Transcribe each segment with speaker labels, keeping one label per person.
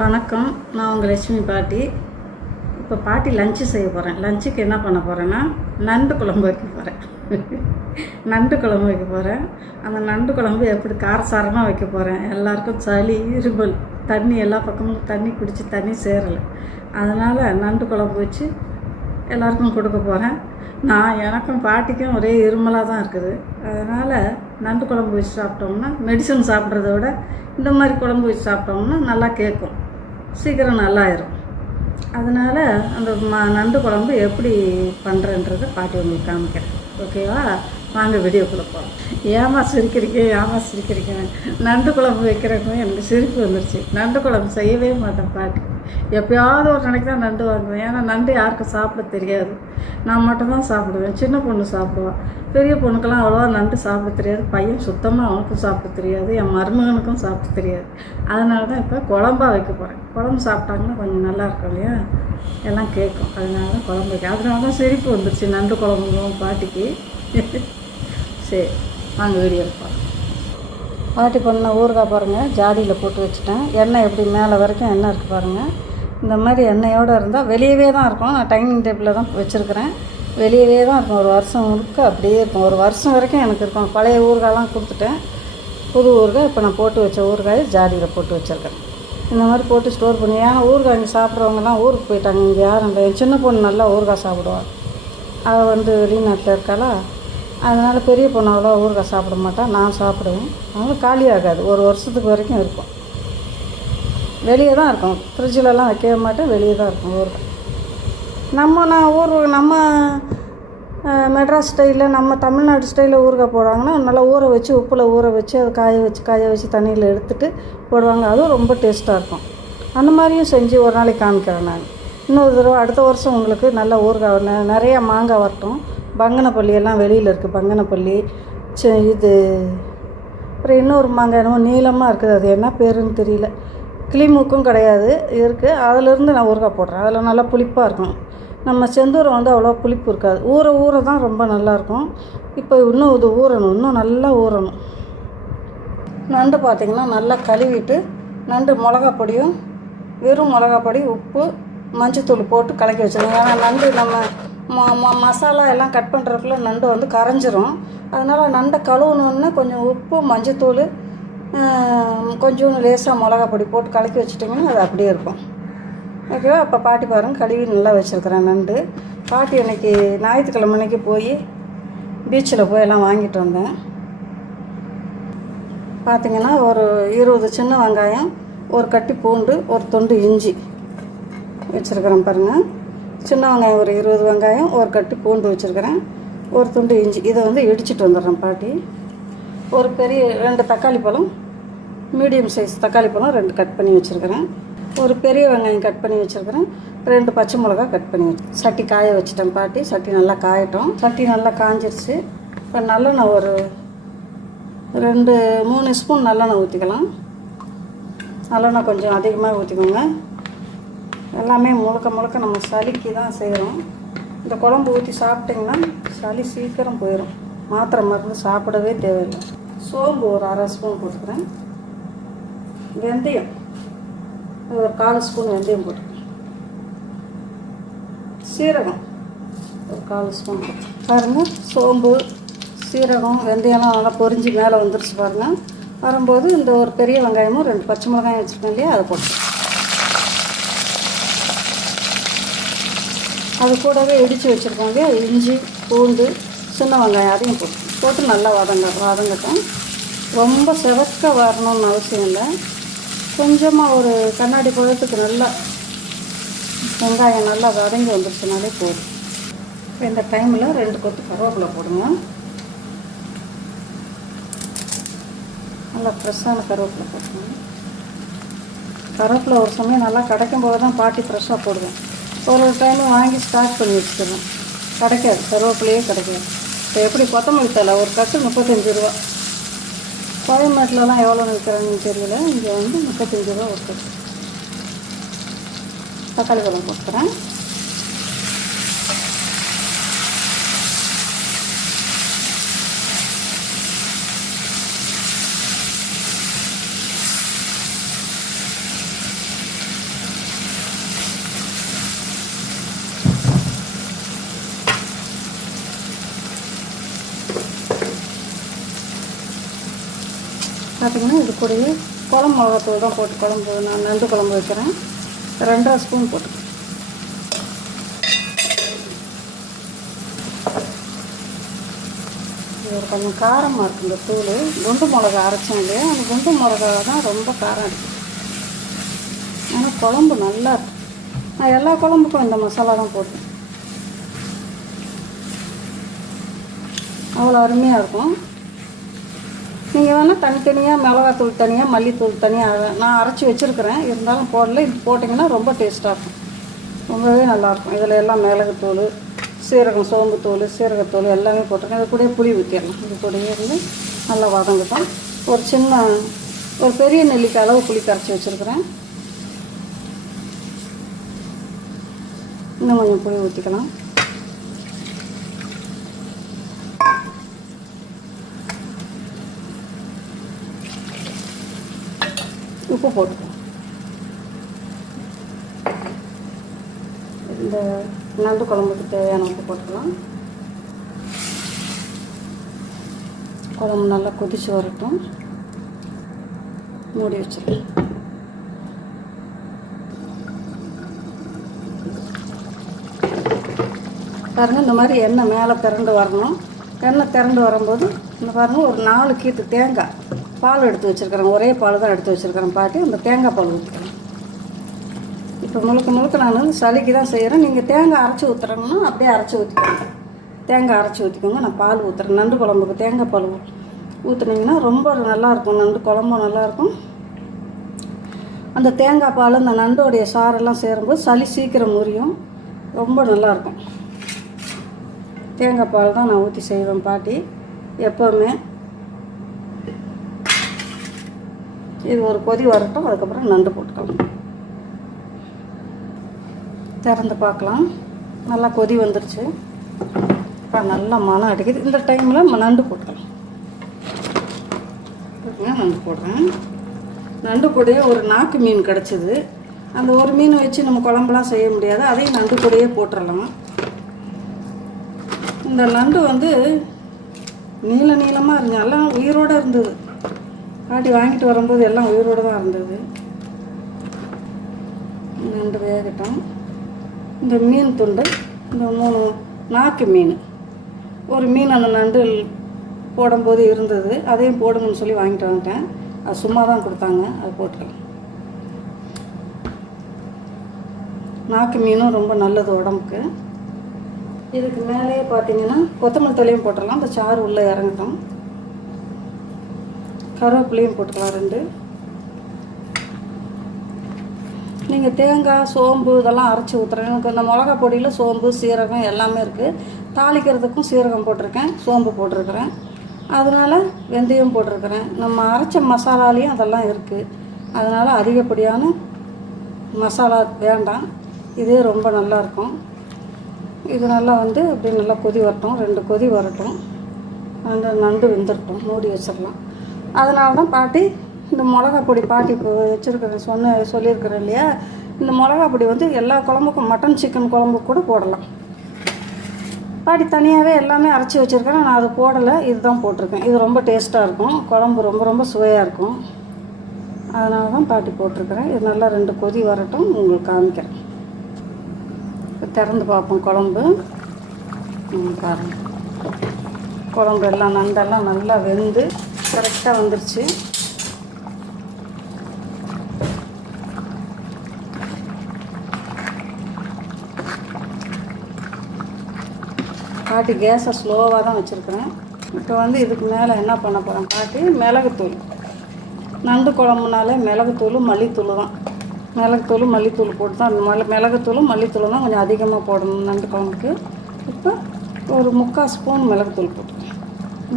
Speaker 1: வணக்கம். நான் உங்கள் லட்சுமி பாட்டி. இப்போ பாட்டி லஞ்சு செய்ய போகிறேன் லஞ்சுக்கு என்ன பண்ண போகிறேன்னா நண்டு குழம்பு வைக்க போகிறேன் நண்டு குழம்பு வைக்க போகிறேன் அந்த நண்டு குழம்பு எப்படி காரசாரமாக வைக்க போகிறேன் எல்லாருக்கும் சளி இருமல் தண்ணி எல்லா பக்கமும் தண்ணி குடித்து தண்ணி சேரலை. அதனால் நண்டு குழம்பு வச்சு எல்லாருக்கும் கொடுக்க போகிறேன் நான் எனக்கும் பாட்டிக்கும் ஒரே இருமலாக தான் இருக்குது. அதனால் நண்டு குழம்பு வச்சு சாப்பிட்டோம்னா மெடிசன் சாப்பிட்றத விட இந்த மாதிரி குழம்பு வச்சு சாப்பிட்டோம்னா நல்லா கேட்கும். சீக்கிரம் நல்லாயிரும். அதனால் அந்த ம நண்டு குழம்பு எப்படி பண்ணுறன்றதை பாட்டி உங்களுக்கு காமிக்கிறேன். ஓகேவா? வாங்க வீடியோ கொடுப்போம் ஏமா சிரிக்கிறீங்க? ஏமா சிரிக்கிறீங்க நண்டு குழம்பு வைக்கிறவங்க எனக்கு சிரிப்பு வந்துருச்சு. நண்டு குழம்பு செய்யவே மாட்டேன் பாட்டி. எப்பயாவது ஒரு நாளைக்கு தான் நண்டு வாங்குவேன். ஏன்னா நண்டு யாருக்கும் சாப்பிட தெரியாது. நான் மட்டும்தான் சாப்பிடுவேன். சின்ன பொண்ணு சாப்பிடுவான் பெரிய பொண்ணுக்கெல்லாம் அவ்வளோவா நண்டு சாப்பிட தெரியாது. பையன் சுத்தமாக அவனுக்கும் சாப்பிட தெரியாது. என் மருமகனுக்கும் சாப்பிட தெரியாது. அதனால தான் இப்போ குழம்பா வைக்க போகிறேன் குழம்பு சாப்பிட்டாங்கன்னா கொஞ்சம் நல்லா இருக்கும் இல்லையா? எல்லாம் கேட்கும். அதனால தான் குழம்பு வைக்க அதனால தான் சிரிப்பு வந்துருச்சு. நண்டு குழம்பும் பாட்டிக்கு. சரி வாங்க வீடியோ போகிறோம் பாட்டி பண்ண ஊறுகாய் பாருங்கள் ஜாடியில் போட்டு வச்சுட்டேன். எண்ணெய் எப்படி மேலே வரைக்கும் எண்ணெய் இருக்குது பாருங்கள் இந்த மாதிரி எண்ணெயோடு இருந்தால் வெளியவே தான் இருக்கும். நான் டைனிங் டேபிளில் தான் வச்சுருக்கிறேன். வெளியவே தான் இருக்கும். ஒரு வருஷம் முழுக்க அப்படியே இருக்கும். ஒரு வருஷம் வரைக்கும் எனக்கு இருக்கும். பழைய ஊறுகாயெலாம் கொடுத்துட்டேன். புது ஊறுகாய் இப்போ நான் போட்டு வச்ச ஊறுகாய் ஜாடியில் போட்டு வச்சுருக்கேன். இந்த மாதிரி போட்டு ஸ்டோர் பண்ணி ஏன்னா ஊறுகாய் இங்கே சாப்பிட்றவங்கலாம் ஊருக்கு போயிட்டாங்க. இங்கே யாரும் இல்லை. என் சின்ன பொண்ணு நல்லா ஊறுகாய் சாப்பிடுவாள் அவள் வந்து வெளிநாட்டில் இருக்காளா? அதனால் பெரிய பொண்ணு அவ்வளோ ஊறுகாய் சாப்பிட மாட்டான் நான் சாப்பிடுவேன். அதனால் காலி ஆகாது. ஒரு வருஷத்துக்கு வரைக்கும் இருக்கும். வெளியே தான் இருக்கும் ஃப்ரிட்ஜிலலாம் வைக்கவே மாட்டேன். வெளியே தான் இருக்கும் ஊறுகாய். நம்ம நான் ஊர் நம்ம மெட்ராஸ் ஸ்டைலில் நம்ம தமிழ்நாடு ஸ்டைலில் ஊறுகாய் போடுவாங்கன்னா நல்லா ஊற வச்சு உப்பில் ஊற வச்சு அதை காய வச்சு காய வச்சு தண்ணியில் எடுத்துட்டு போடுவாங்க. அதுவும் ரொம்ப டேஸ்ட்டாக இருக்கும். அந்த மாதிரியும் செஞ்சு ஒரு நாளைக்கு காமிக்கிறேன் நான். இன்னொரு தடவை அடுத்த வருஷம் உங்களுக்கு நல்ல ஊறுகாய் நிறையா நிறைய மாங்காய் வரட்டும். பங்கனப்பள்ளி எல்லாம் வெளியில் இருக்குது பங்கனப்பள்ளி. ச இது அப்புறம் இன்னொரு மாங்காய் என்னமோ நீளமாக இருக்குது அது என்ன பேருன்னு தெரியல. கிளிமூக்கும் கிடையாது இருக்குது அதிலிருந்து நான் ஊறுகாய் போடுறேன். அதில் நல்லா புளிப்பாக இருக்கும். நம்ம செந்தூரம் வந்து அவ்வளோ புளிப்பு இருக்காது. ஊற ஊற தான் ரொம்ப நல்லாயிருக்கும் இப்போ இன்னும் இது ஊறணும். இன்னும் நல்லா ஊறணும். நண்டு பார்த்திங்கன்னா நல்லா கழுவிட்டு நண்டு மிளகா பொடியும் வெறும் மிளகா பொடி உப்பு மஞ்சத்தூள் போட்டு கலக்கி வச்சிருங்க ஏன்னா நண்டு நம்ம மசாலா எல்லாம் கட் பண்ணுறதுக்குள்ள நண்டு வந்து கரைஞ்சிரும். அதனால் நண்டை கழுவுனோன்னே கொஞ்சம் உப்பு மஞ்சத்தூள் கொஞ்சோண்டு லேசாக மிளகா பொடி போட்டு கலக்கி வச்சுட்டிங்கன்னா அது அப்படியே இருக்கும். ஓகேவா? அப்போ பாட்டி பாருங்க கழுவி நல்லா வச்சுருக்கிறேன் நண்டு. பாட்டி அன்னைக்கு ஞாயிற்றுக்கிழமை அன்னைக்கு போய் பீச்சில் போய் எல்லாம் வாங்கிட்டு வந்தேன். பார்த்திங்கன்னா ஒரு இருபது சின்ன வெங்காயம் ஒரு கட்டி பூண்டு ஒரு தொண்டு இஞ்சி வச்சுருக்கிறேன் பாருங்கள் சின்ன வெங்காயம் ஒரு இருபது வெங்காயம் ஒரு கட்டு பூண்டு வச்சுருக்கிறேன். ஒரு துண்டு இஞ்சி. இதை வந்து இடிச்சிட்டு வந்துடுறேன் பாட்டி. ஒரு பெரிய ரெண்டு தக்காளி பழம் மீடியம் சைஸ் தக்காளி பழம் ரெண்டு கட் பண்ணி வச்சுருக்கிறேன். ஒரு பெரிய வெங்காயம் கட் பண்ணி வச்சுருக்கிறேன். ரெண்டு பச்சை மிளகா கட் பண்ணி வச்சு சட்டி காய வச்சுட்டேன் பாட்டி. சட்டி நல்லா காயட்டும். சட்டி நல்லா காஞ்சிருச்சு. இப்போ நல்லெண்ணெய் ஒரு ரெண்டு மூணு ஸ்பூன் நல்லெண்ணெய் ஊற்றிக்கலாம் நல்லெண்ணெய் கொஞ்சம் அதிகமாக ஊற்றிக்கோங்க எல்லாமே முழுக்க முழுக்க நம்ம சளிக்கு தான் செய்கிறோம் இந்த குழம்பு ஊற்றி சாப்பிட்டிங்கன்னா சளி சீக்கிரம் போயிடும் மாத்திரை மருந்து சாப்பிடவே தேவையில்லை. சோம்பு ஒரு அரை ஸ்பூன் போட்டுக்கிறேன் வெந்தயம் ஒரு கால் ஸ்பூன் வெந்தயம் போட்டுக்கிறேன். சீரகம் ஒரு கால் ஸ்பூன் பாருங்கள் சோம்பு சீரகம் வெந்தயம்லாம் நல்லா பொறிஞ்சு மேலே வந்துருச்சு பாருங்கள் வரும்போது இந்த ஒரு பெரிய வெங்காயமும் ரெண்டு பச்சை மிளகாயும் வச்சுருக்கேன் இல்லையா அதை போட்டு அது கூடவே இடித்து வச்சுருக்காங்க. இஞ்சி பூண்டு சின்ன வெங்காயம் அதையும் போட்டு போட்டு நல்லா வதங்க வதங்கட்டும். ரொம்ப செவக்க வரணும்னு அவசியம் இல்லை. கொஞ்சமாக ஒரு கண்ணாடி பழத்துக்கு நல்லா வெங்காயம் நல்லா வதங்கி வந்துருச்சுனாலே போதும். இப்போ இந்த டைமில் ரெண்டு கொத்து கருவேப்பிலை போடுங்க. நல்லா ஃப்ரெஷ்ஷான கருவேப்பிலை போட்டுங்க கருவேப்பிலை ஒரு சமயம் நல்லா கிடைக்கும் போது தான் பாட்டி ஃப்ரெஷ்ஷாக போடுவேன். ஒரு ஒரு டைம் வாங்கி ஸ்டாக் பண்ணி வச்சுக்கணும். கிடைக்காது. கருவேப்பிலையே கிடைக்காது. இப்போ எப்படி கொத்தமல்லி தலை ஒரு கட்டு முப்பத்தஞ்சு ரூபா. கோயம்பேட்டிலலாம் எவ்வளோ விற்கிறாங்கன்னு தெரியல. இங்கே வந்து முப்பத்தஞ்சு ரூபா ஒரு கட்டு. தக்காளி பழம் கொடுக்குறேன் பார்த்திங்கன்னா இது கூடயே குழம்பு மிளகாத்தூள் தான் போட்டு குழம்பு நான் நண்டு குழம்பு வைக்கிறேன். ரெண்டரை ஸ்பூன் போட்டு. இது ஒரு கொஞ்சம் காரமாக இருக்குது இந்த தூள். குண்டு மிளகா அரைச்சேன் இல்லையா அந்த குண்டு மிளகா தான் ரொம்ப காரம் இருக்குது ஆனால் குழம்பு நல்லா இருக்கு. நான் எல்லா குழம்புக்கும் இந்த மசாலா தான் போட்டேன் அவ்வளோ அருமையாக இருக்கும். நீங்கள் வேணால் தனித்தனியாக மிளகாத்தூள் தனியாக மல்லித்தூள் தனியாக நான் அரைச்சி வச்சுருக்கிறேன். இருந்தாலும் போடல. இது போட்டிங்கன்னா ரொம்ப டேஸ்ட்டாக இருக்கும். ரொம்பவே நல்லாயிருக்கும் இதில் எல்லாம் மிளகுத்தூள் சீரகம் சோம்புத்தூள் சீரகத்தூள் எல்லாமே போட்டிருக்கேன். இது கூடயே புளி ஊற்றிடலாம் இது கூடயே இருந்து நல்லா வதங்கட்டும். ஒரு சின்ன ஒரு பெரிய நெல்லிக்காய் அளவு புளி கரைச்சி வச்சுருக்கிறேன். இன்னும் கொஞ்சம் புளி ஊற்றிக்கலாம் உப்பு போட்டுக்கலாம் இந்த நண்டு குழம்புக்கு தேவையான உப்பு போட்டுக்கலாம் குழம்பு நல்லா கொதிச்சு வரட்டும். மூடி வச்சிடலாம் பாருங்க இந்த மாதிரி எண்ணெய் மேலே திரண்டு வரணும். எண்ணெய் திரண்டு வரும்போது இந்த பாருங்கள் ஒரு நாலு கீத்து தேங்காய். பால் எடுத்து வச்சுருக்கிறேன். ஒரே பால் தான் எடுத்து வச்சுருக்கிறேன் பாட்டி. அந்த தேங்காய் பால் ஊற்றிக்கிறேன் இப்போ முழுக்க முழுக்க நான் வந்து சளிக்கு தான் செய்கிறேன் நீங்கள் தேங்காய் அரைச்சி ஊற்றுறேங்கன்னா அப்படியே அரைச்சி ஊற்றிக்கோங்க தேங்காய் அரைச்சி ஊற்றிக்கோங்க நான் பால் ஊற்றுறேன் நண்டு குழம்புக்கு தேங்காய் பால் ஊற்றுனீங்கன்னா ரொம்ப நல்லாயிருக்கும் நண்டு குழம்பும் நல்லாயிருக்கும் அந்த தேங்காய் பால் அந்த நண்டோடைய சாரெல்லாம் சேரும்போது சளி சீக்கிரம் முறியும். ரொம்ப நல்லாயிருக்கும் தேங்காய் பால் தான் நான் ஊற்றி செய்வேன் பாட்டி. எப்போவுமே இது ஒரு கொதி வரட்டும் அதுக்கப்புறம் நண்டு போட்டுக்கலாம். திறந்து பார்க்கலாம். நல்லா கொதி வந்துருச்சு. இப்போ நல்லா மனம் அடிக்குது. இந்த டைமில் நண்டு போட்டுக்கலாம். நண்டு போடுறேன். நண்டு கூடையே ஒரு நாக்கு மீன் கிடச்சிது. அந்த ஒரு மீன் வச்சு நம்ம குழம்புலாம் செய்ய முடியாது. அதையும் நண்டு கூடையே போட்டுடலாம் இந்த நண்டு வந்து நீள நீளமாக இருந்தாலும் உயிரோடு இருந்தது. பாட்டி வாங்கிட்டு வரும்போது எல்லாம் உயிரோடு தான் இருந்தது. நண்டு வேகட்டும். இந்த மீன் துண்டு இந்த மூணு நாக்கு மீன். ஒரு மீன் அந்த நண்டு போடும்போது இருந்தது. அதையும் போடுங்கன்னு சொல்லி வாங்கிட்டு வந்துட்டேன். அது சும்மா தான் கொடுத்தாங்க. அது போட்டுக்கலாம். நாக்கு மீனும் ரொம்ப நல்லது உடம்புக்கு. இதுக்கு மேலேயே பார்த்தீங்கன்னா கொத்தமல்லி தலையும் போட்டுடலாம். அந்த சாறு உள்ளே இறங்கட்டும். கருவேப்பிலையும் போட்டுக்கலாம் ரெண்டு. நீங்கள் தேங்காய் சோம்பு இதெல்லாம் அரைச்சி ஊற்றுறேன் எனக்கு இந்த மிளகா பொடியில் சோம்பு சீரகம் எல்லாமே இருக்குது தாளிக்கிறதுக்கும் சீரகம் போட்டிருக்கேன் சோம்பு போட்டிருக்கிறேன். அதனால் வெந்தயம் போட்டிருக்கிறேன். நம்ம அரைச்ச மசாலாலேயும் அதெல்லாம் இருக்குது அதனால் அதிகப்படியான மசாலா வேண்டாம். இதே ரொம்ப நல்லாயிருக்கும் இது நல்லா வந்து அப்படியே நல்லா கொதி வரட்டும். ரெண்டு கொதி வரட்டும். அந்த நண்டு வெந்துடட்டும் மூடி வச்சிடலாம் அதனால தான் பாட்டி இந்த மிளகா பொடி பாட்டி இப்போ வச்சுருக்கிறேன் சொன்ன சொல்லியிருக்கிறேன் இல்லையா? இந்த மிளகா பொடி வந்து எல்லா குழம்புக்கும் மட்டன் சிக்கன் குழம்புக்கு கூட போடலாம். பாட்டி தனியாகவே எல்லாமே அரைச்சி வச்சுருக்கேன். நான் அது போடலை. இதுதான் போட்டிருக்கேன். இது ரொம்ப டேஸ்ட்டாக இருக்கும். குழம்பு ரொம்ப ரொம்ப சுவையாக இருக்கும். அதனால தான் பாட்டி போட்டிருக்கிறேன். இது நல்லா ரெண்டு கொதி வரட்டும். உங்களுக்கு காமிக்கிறேன். திறந்து பார்ப்போம் குழம்பு. பாருங்கள் பாருங்க. குழம்பு எல்லாம் நண்டெல்லாம் நல்லா வெந்து கரெக்டாக வந்துருச்சு. பாட்டி கேஸை ஸ்லோவாக தான் வச்சுருக்கிறேன். இப்போ வந்து இதுக்கு மேலே என்ன பண்ண போகிறேன் பாட்டி மிளகுத்தூள். நண்டு குழம்புனாலே மிளகுத்தூள் மல்லித்தூள் தான். மிளகுத்தூள் மல்லித்தூள் போட்டு தான் மிள மிளகுத்தூளும் மல்லித்தூள் தான் கொஞ்சம் அதிகமாக போடணும் நண்டு குழம்புக்கு. இப்போ ஒரு முக்கால் ஸ்பூன் மிளகுத்தூள் போட்டு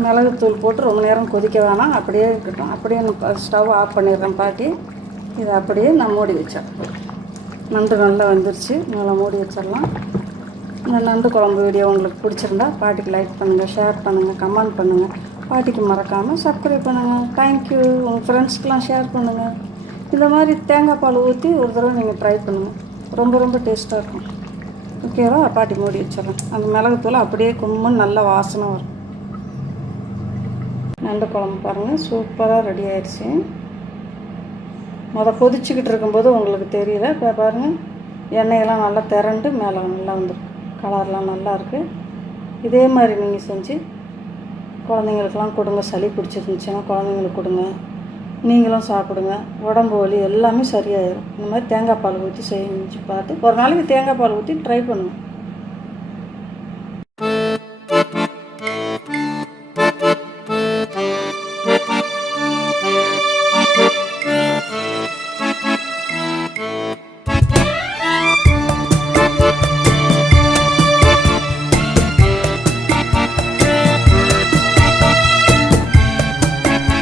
Speaker 1: மிளகுத்தூள் போட்டு ரொம்ப நேரம் கொதிக்க வேணாம். அப்படியே இருக்கட்டும். அப்படியே நான் ஸ்டவ் ஆஃப் பண்ணிடுறேன் பாட்டி. இதை அப்படியே நான் மூடி வச்சேன். நண்டு நல்லா வந்துருச்சு. நல்லா மூடி வச்சிடலாம். இந்த நண்டு குழம்பு வீடியோ உங்களுக்கு பிடிச்சிருந்தா பாட்டிக்கு லைக் பண்ணுங்கள் ஷேர் பண்ணுங்கள் கமெண்ட் பண்ணுங்கள் பாட்டிக்கு மறக்காமல் சப்ஸ்கிரைப் பண்ணுங்கள் தேங்க்யூ உங்கள் ஃப்ரெண்ட்ஸ்க்கெலாம் ஷேர் பண்ணுங்கள் இந்த மாதிரி தேங்காய் பால் ஊற்றி ஒரு தடவை நீங்கள் ட்ரை பண்ணுங்கள் ரொம்ப ரொம்ப டேஸ்ட்டாக இருக்கும். ஓகேவா? பாட்டி மூடி வச்சிடறேன் அந்த மிளகுத்தூள் அப்படியே கும்முன்னு நல்ல வாசனை வரும். நண்டு குழம்பு பாருங்கள் சூப்பராக ரெடி ஆயிடுச்சு. முத கொதிச்சுக்கிட்டு இருக்கும்போது உங்களுக்கு தெரியல. இப்போ பாருங்கள் எண்ணெயெல்லாம் நல்லா திரண்டு மேலே நல்லா வந்துருக்கு. கலர்லாம் நல்லா இருக்குது இதே மாதிரி நீங்கள் செஞ்சு குழந்தைங்களுக்கெல்லாம் கொடுங்க. சளி பிடிச்சிருந்துச்சுன்னா குழந்தைங்களுக்கு கொடுங்க. நீங்களும் சாப்பிடுங்க. உடம்பு வலி எல்லாமே சரியாயிடும் இந்த மாதிரி தேங்காய் பால் ஊற்றி செஞ்சு பார்த்து ஒரு நாளைக்கு தேங்காய் பால் ஊற்றி ட்ரை பண்ணுங்கள்